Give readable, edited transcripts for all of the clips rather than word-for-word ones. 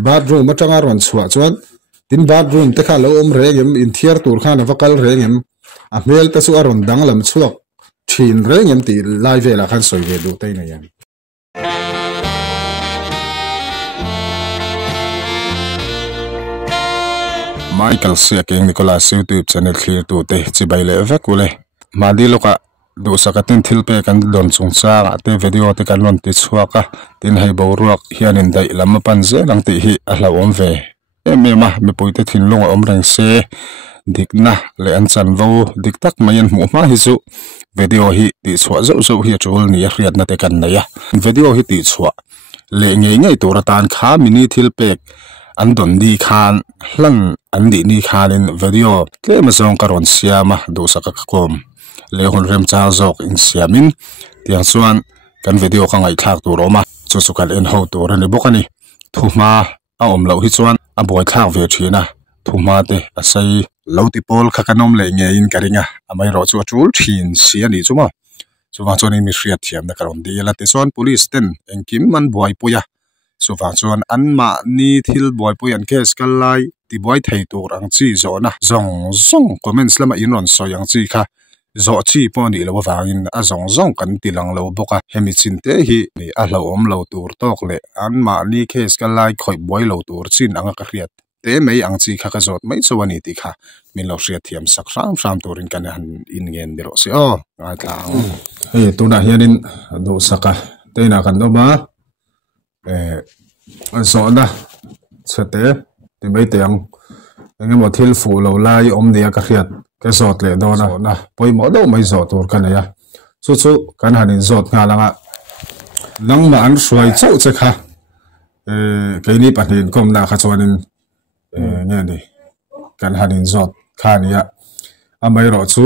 bathroom matanga ron chua chuan tin bathroom te kha lo rengem in thiar tur khan avakal rengem a mel ta chu aron danglam chuak thin rengem ti lai vela khan soi ve du taina yan Michael Siakeng Nicholas YouTube channel clear tu te chibaile vekule madiloka do sakatin thilpe kan don chungcha te video te kan lon ti chuaka tin hei boruak hianin dai lam pan je lang ti hi a hlawom ve emema me poite thin longa omreng se dikna le an chan vo diktak mayan mu ma hi chu video hi ti chwa zo zo hi chul ni riat na te kan na ya video hi ti chwa le ngei ngei turatan kha mini thilpek an don di khan hlang an di ni khanin video tle ma zong karon siama do saka kom le hon rem cha zok in siamin tiang chuan kan video ka ngai thak tur oma chu chu kal en ho tur ani bokani thuma a om lo hi chuan a boy thak ve thina thuma te asai lo ti pol kha kanom le nge in karinga amai ro chu chul thin si ani chuma chuwa chuan mi hriat thiam na karon di la te chuan police ten engkim man boy puya chuwa chuan an ma ni thil boy puyan case kalai ti boy thei tur ang chi zona zong zong comments lama in ron so yang chi kha zo chi poni lo wangin a zong zong kan tilang lo boka hemi chinte hi ni a hlo om lo tur tok le an ma ni case ka lai khoi boy lo tur chin anga ka riat te mei ang chi kha ka zot mai chawani ti kha min lo hriat thiam sak ram turin kan han in ngen diro si o ngai tlang he tuna hianin do saka teina kan no ma so na chate ti mai teang engemaw thil fu lo lai om nia ka riat ke zot le dona na poimo do mai zot tur kan ya chu chu kan hanin zot nga langa nangma an hruai chau che kha ke ni pathin kom na kha chuanin nge ni kan hanin zot khan ya amai ro chu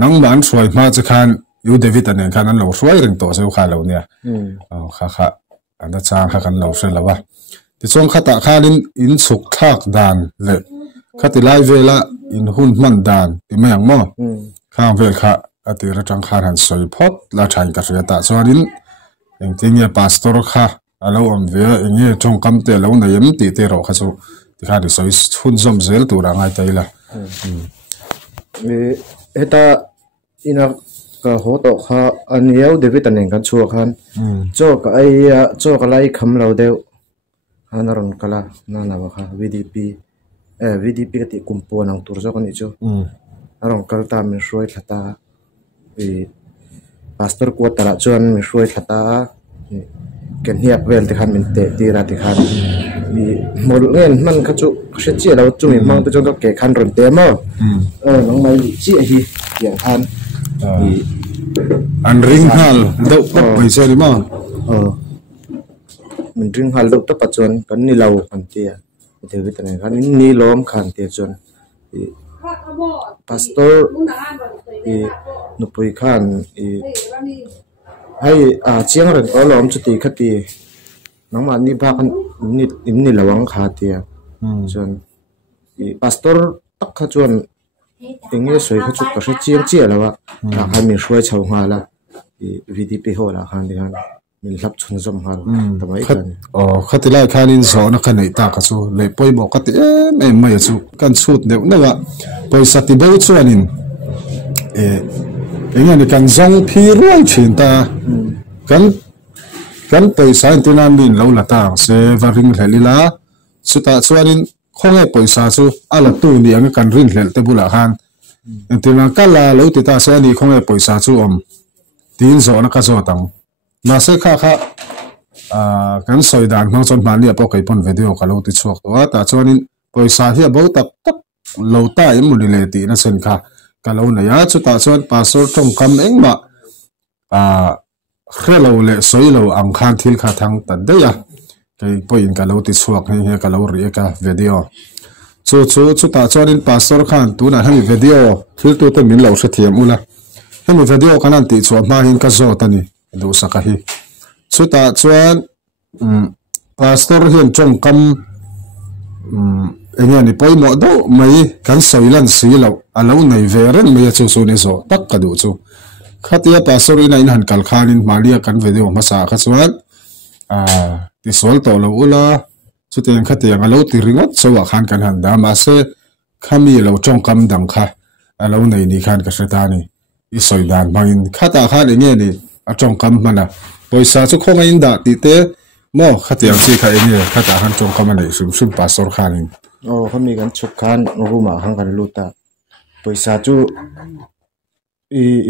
nangma an hruai ma che khan yu david anen khan an lo hruai ring to seu kha lo nia kha ana chang kha kan lo hre lawa ti chong khata khanin in chuk thak dan le khati lai vela in hun man dan ti mayang mo khang vel kha ati ra tang khan han soi phot la thain ka ria ta chuanin engting ya pastor kha alo om ve enge chong kam te lo na yem ti te ro kha chu ti kha ri soi hun zom zel tu ra ngai taila eta ina ka ho to kha aniau david anen kan chu khan cho ka ai cho ka lai kham lo deu hanaron kala na na kha VDP ka ti kumpo nang turjo kan icho arong kalta min shroi thata pastor ko tara chuan min shroi thata ken hiak vel te khan min te ti ra ti khan mi mol ngen man kha chu hre chi lo chu mi mang te chon ke khan ron te mo nang mai chi hi yang khan an ring hal do tak bai se ri ma min ring hal do ta pa chuan kan ni lo kan ti David này kan ni lom khan te chon pastor nupui khan hai chiang ren ko lom chu ti khati nangma ni ba kan ni lawang kha ti chon pastor tak kha chon enge soi kha chu ka chiang chi alawa ta khan mi shwai chau nga la VDP ho la khan di han min lap chun zom han tamai kan khati lai khanin zo na khanai ta ka chu le poimo khati em mai chu kan chut deu na wa poisa ti bo chuanin engani kan zong phi ruai thin ta kan poisa intina min lo la ta se varing helila chuta chuanin khonge poisa chu ala tu ni ang kan rin hlel te bula khan intina kala lo ti ta se ani khonge poisa chu om tin zo na ka zo tang na se kha kan soi dan no chon man ni apo kai pon video ka lo ti chuak to ta chuanin poisa hi bo tak tak lo ta em ni le ti na sen kha ka lo na ya chu ta chuan pastor thong kam engma khelo le soi lo ang khan thil kha thang tan de ya kai point ka lo ti chuak he ka lo ri ka video chu ta chuanin pastor khan tu na hemi video thil tu te min lo se thiam ula hemi video kanan ti chu ma hin ka zo tani do sakahi chuta chuan pastor hian chong kam enge ni poimo do mai kan soilan silo alo nei veren mai chu su ni zo tak ka du chu khatia pastor ina in han kal khanin malia kan video ma sa kha chuan ti sol to lo ula chu te kha te alo ti ringot chawa khan kan han da ma se khami lo chong kam dang kha alo nei ni khan ka setani I soi dan bangin khata khan nge ni a chong kam mana poisa chu khonga in da ti te mo khatiang chi kha ni khata khan chong kam nei sum pastor khan in khami kan chuk khan ruma hang kan luta poisa chu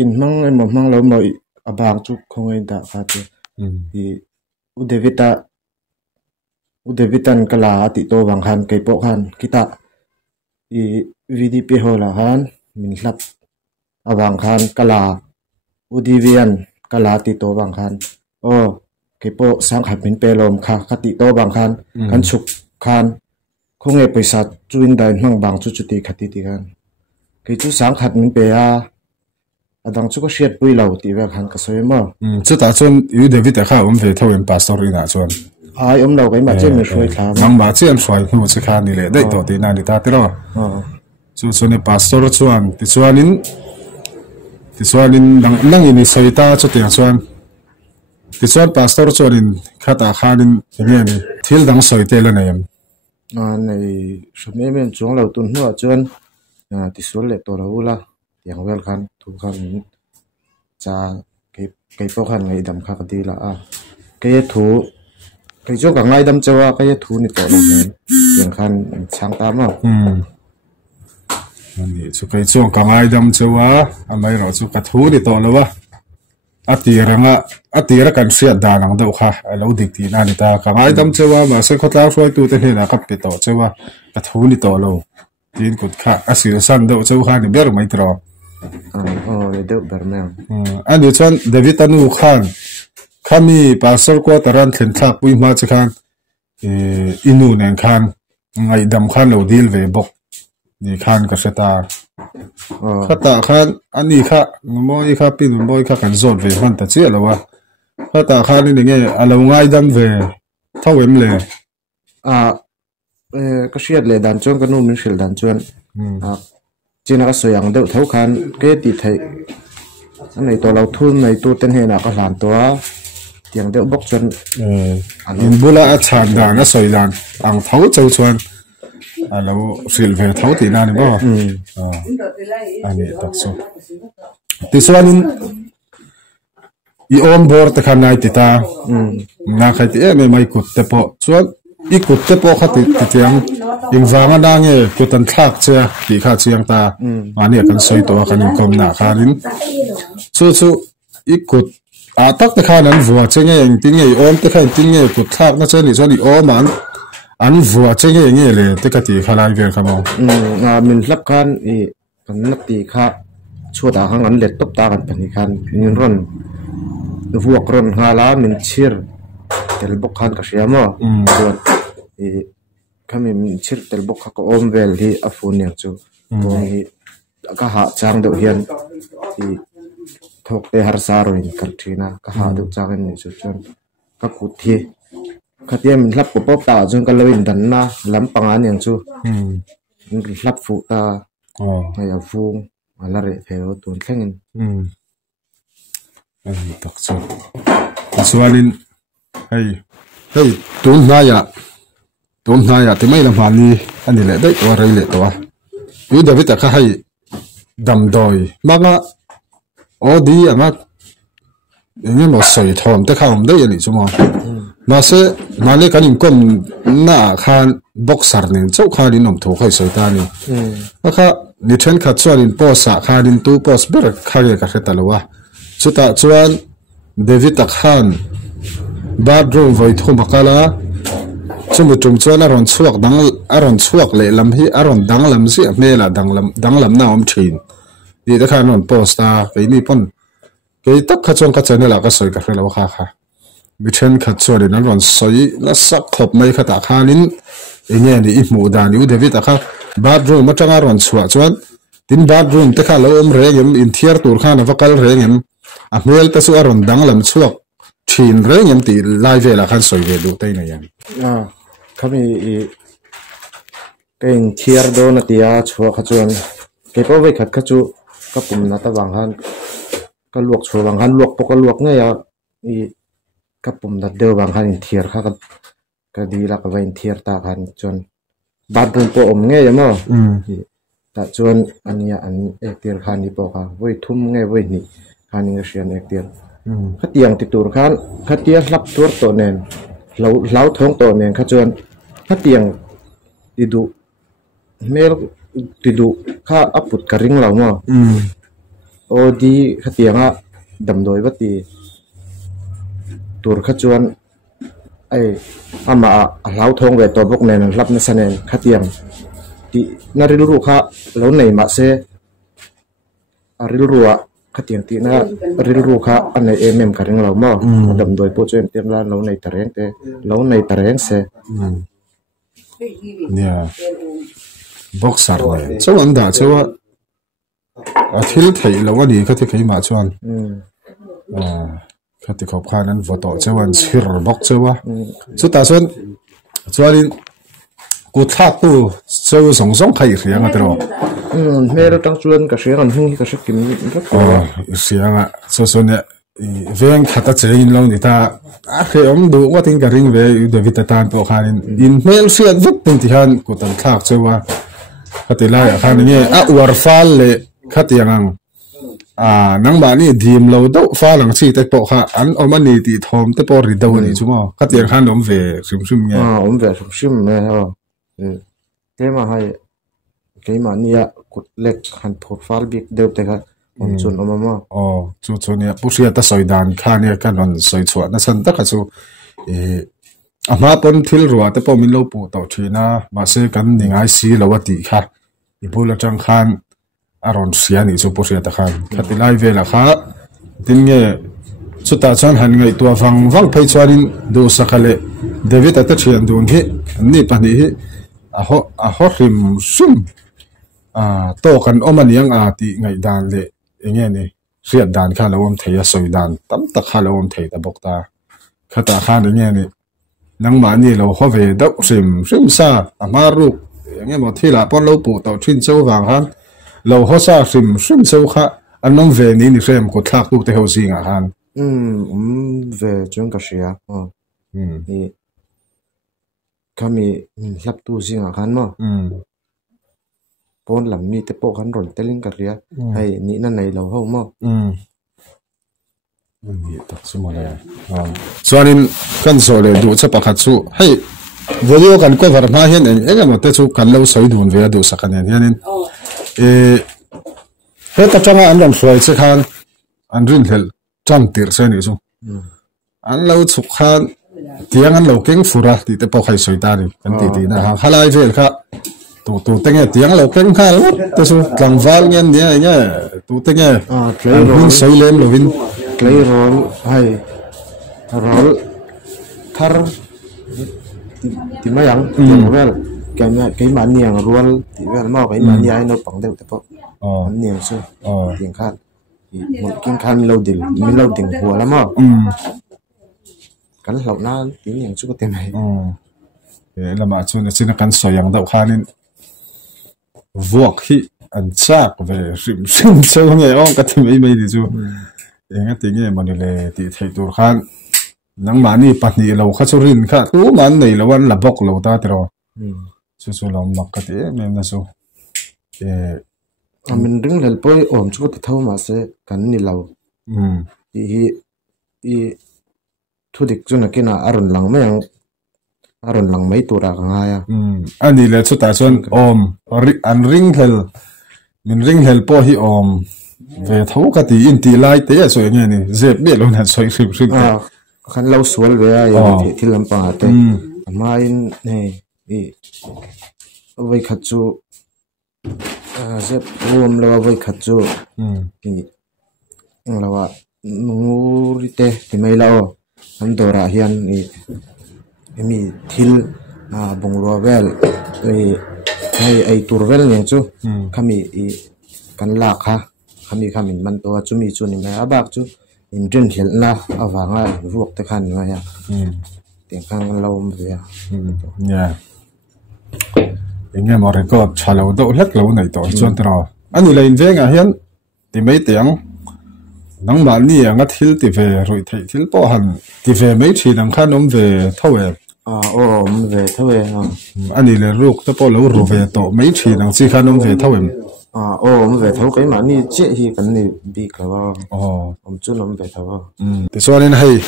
in mang lo mo abang chu khonga in da kha te I udevitan kala ti to bang khan kai po khan kita I VDP hola khan min hlap abang khan kala udivian kala ti to bang khan kai po sang khat min pelom kha khati to bang khan kan chuk khan khonge paisa chuin dai mang bang chu chuti khati ti khan kai chu sang khat min pe a adang chu ko shiat pui lo ti wa khan ka soi mo chu ta chon yu David kha ve thoin pastor ina chon ai lo kai ma chen me soi tha nang ma chen soi khu chi kha ni le dai to ti na ni ta te lo chu ne pastor chuan ti chuanin nang ini soi ta chu te chuan ti chuan pastor chuanin khata khanin nge ni thil dang soi te la nei nei shme men chung lo tun hu chuan ti sul le to lo la yang wel khan thu khan cha kai po khan ngai dam kha ka ti la kai thu kai jo ka ngai dam chawa kai thu ni to lo men yang khan chang ta ma ani chu kai chong ka ngai dam chawa amai ro chu ka thu ni to lo wa atira kan sia danang do kha alo dik ti na ni ta ka ngai dam chawa ma se khotla roi tu te na ka pe to chawa ka thu ni to lo tin kut kha asir san do chawa kha ni ber mai tro le do ber men ani chuan David anu khan khami pastor ko taran thlen thak pui ma cha khan inu nen khan ngai dam khan lo dil ve bok ni khan ka seta khata khan ani kha moi kha pin moi kha kan zon ve man ta chi alawa khata khan ni nge alo ngai dam ve thawem le ka shiat le dan chong ka nu min shil dan chuan china ka soyang deuh tho khan ke ti thai anei to lo thun nei tu ten he na ka hlan to tiang deuh bok chuan in bula a chan da na soilan ang tho chau chuan alo silver tho ti na ni bo ani tak so ti chuanin I on board ta khan nai ti ta na khai ti mai kut te po chuan I kut te po khati ti tiang in wanga na nge kutan thak che ti kha chiang ta mani kan soi to kan in kom na khanin chu I kut a tak ta khan an vua che nge eng tin nge om te khan tin nge kut thak na che ni chuan I om an vua che nge le te ka ti khalai ve kha mo min hlap khan kan nak ti kha chuda hang an let top ta kan pani khan min ron vuak ron hala min chir tel bok khan ka siamo chuan kami min chir tel bok kha ko om vel hi a fu nek chu hi ka ha chang do hian hi thok te har sa ro in kal thina ka ha do chang ni chu chuan ka ku thi khatiem hlap ko pop ta chung ka loin dan na lam panga niang chu hlap fu ta ya fu ala re thero tun thlengin ani tak so sualin hey tun na ya te mai la mani ani le dai to rai le to yu David ka hai dam doi mama odi ama ni mo soi thom te kham dai ani chuma ma se mali kan in kom na khan boxer nin chau khan in nom tho khai soi ta ni kha ni then kha chuan posa khan in tu pos ber kha ge ka heta lowa chuta chuan David khan bathroom voi thum kala chumutum chuan aron chuak le lam hi aron dang lam si mela dang lam na om thin ni ta khan on posta ke ni pon ke tak kha chon ka channel ka soi ka hela kha mi then kha chuan in ron soi la sak khop mai kha ta khanin enge ni I mu da ni David kha bathroom ma tanga ron chua chuan tin bathroom te kha lo om rengem in thiar tur khan avakal rengem a mel ta su aron dang lam chuak thin rengem ti live la khan soi ve du tai na yan kami keng thiar do na tia chua kha chuan ke po ve khat kha chu ka pum na ta wang han ka luak chua wang han luak po ka luak nge ya I ka pum na de wang han thiar kha ka di la ka vain thiar ta khan chon bathroom po om nge yamo ta chon ania an ektir khan ni po ka voi thum nge voi ni khan ni sian ektir khatiang ti tur khan khatia hlap tur to nen lau thong to nen kha chon khatiang ti du mel ti du kha aput ka ring lo mo o di khatianga dam doi wati tur kha chuan ai ama lau thong ve to bok nen hlap na sanen khatiang ti naril ru kha lo nei ma se aril ruwa khatiang ti na ril ru kha ane em ka ring lo mo dam doi po chen tem la lo nei tareng te lo nei tareng se yeah boxer ne chuan da chuwa a thil thei lo ani kha ti khei ma chuan kha ti khop khan an voto chuan sir bok chuwa chu ta chuanin ku thak tu chu song song khai rianga tro mero tang chuan ka hriang an hung hi ka hrikim rianga so ne veng khata chein lo ni ta a khe om du watin ka ring ve david tan to khanin in mel siat vut pun ti han ku tan thak chuwa khati lai khan nge a war fal le khatiang nang ba ni dim lo do fa lang chi te po kha an omani ti thom te po ri do ni chumo khatiang khan om ve sim nge om ve sim me ho te ma hai ke ma nia kut lek khan phor fal bik deu te kha om chun om ma chu ne pusia ta soidan khan ne kan on soi chwa na san ta kha chu ama pon thil ruwa te po min lo pu to thina ma se kan ningai si lawati kha ibula chang khan aron siani chu pusia ta khan khatilai vela kha tin nge chuta chan han ngai tua wang phei chwarin do sakale david ata thian dun hi ni pani hi a ho rim sum to kan omaniang ti ngai dan le enge ni riat dan kha lawom theya soidan tam tak kha lawom thei ta bokta khata khan enge ni nang ma ni lo ho ve dau rim sa amaru enge mo thila pon lo pu to thin chau wang han lo ho sa rim chau kha anom ve ni rem ko thak tu te ho singa han ve chung ka sia ni kami hlap tu singa khan mo pon lam mi te po khan ron telling ka ria hai ni na nei lo ho mo ni tak sumo le chuanin kan so le du cha pakhat chu hei video kan cover ma hian eng ma te chu kan lo soi dun ve du sakane hianin he ta changa an ron suai che khan an rin hel cham tir se ni chu an lo chu khan tiang an lo keng fura ti te po khai soi ta ni kan ti na halai vel kha tu tenge tiang lo keng kha te chu tlangwal ngen nia tu tenge hin soi lem lovin play role hai role thar ti mayang well cái mà niang rual ti well ma cái mà niang nó bằng được te po niang su tiếng khan một kinh khan lâu đỉnh mi lâu đỉnh hùa lắm mà kan hlauh na ti niang chu ko te mai lama chu na china kan soyang dau khanin vuak hi an chak ve rim so nge ong ka ti mai di chu enga ti nge mani le ti thei tur khan nang mani patni lo kha chu rin kha tu man nei lawan la bok lo ta tro chu lom mak ka ti mem na chu amin ring lel poi om chu ti thau ma se kan ni lo i thu dik chu na kina aron lang mai tura ka nga ya ani le chu ta chon om an ring hel po hi om ve thau ka ti in ti lai te so nge ni zep be lo na soi rim khan lo sual ve ya ti thilam pa te ma in nei i vai khat chu zep rom lo vai khat chu ti lawa nuri te ti mai lao an dora hian mi thil bungro vel ai turvel ne chu khami kan la kha khami man to chu mi chu ni mai abak chu in dren hel na awanga ruak te khan ma ya te khan lom ve ya enge mo record chalo do lek lo nei to chon tra ani lein venga hian ti mai tiang nang ma ni anga thil ti ve roi thei thil po han ti ve mai thi nang khanom ve thawe mình về thâu về anh ấy là ruột tới bao lâu rồi về tổ mấy chỉ đang chỉ khăn ông về thâu em mình về thâu cái mà ni chết thì cái ni bị cái vào ông chú nó về thâu thì số nên hay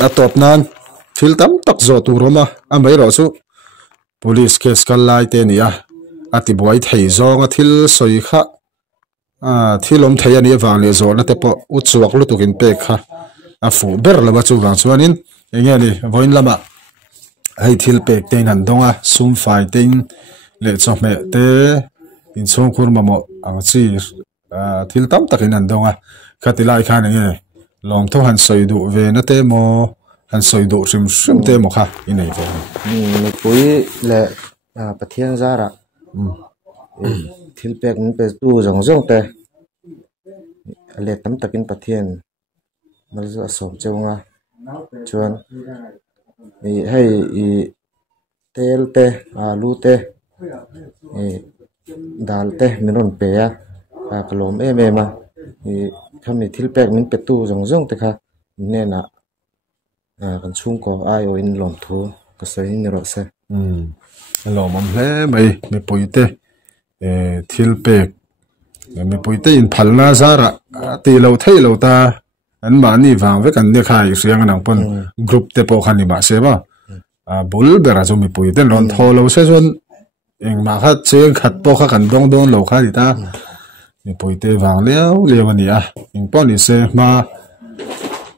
đã top nan phil tam tắc zo tu roma mấy rồi số police case cái lại tên này thì buổi thấy zo ngã thil soi khá thil ông thấy anh ấy vào liền zo nó tập út chuộc lúc tụi kinh bê khá phụ ber là bắt chú vàng cho nên nghe đi voin lama hay thil bê tên hành động sum phải tên lệ cho mẹ té in song kur mà một chỉ thil tam tắc hành động khá thì lại khá này lòng thâu hành soi đủ về nó té mò hành soi đủ sim té mò khá in này về mình cuối lệ bát thiên ra ra thil bê mình bê tu rong rong té lệ tam tắc in bát thiên nó rất sớm trong chuan hay tel te alu te dal te minon pe kalom em mà kami thil pek min petu jong jong te kha ne na kan chung ko ai o in lom thu ka sai ni ro se lom am hle mai poite thil pek mai poite in phalna zara ti lo thei lo ta anh mà ni vàng với cảnh địa khai riêng anh pon group te po khani ba se ba bul bera zo mi pui ten ron tho lo se zon eng ma kha chen khat po kha kan dong dong lo kha di ta mi pui te vàng leo leo ni eng pon ni se ma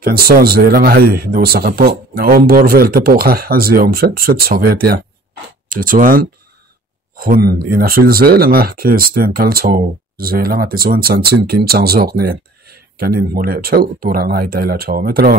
kan son ze lang hai do saka po na on bor vel te po kha aziom set sovetia ti chuan hun in a hril ze langa case ten kal chho ze langa ti chuan chan chin kin chang zok nen kanin mule theu tura ngai taila thaw metro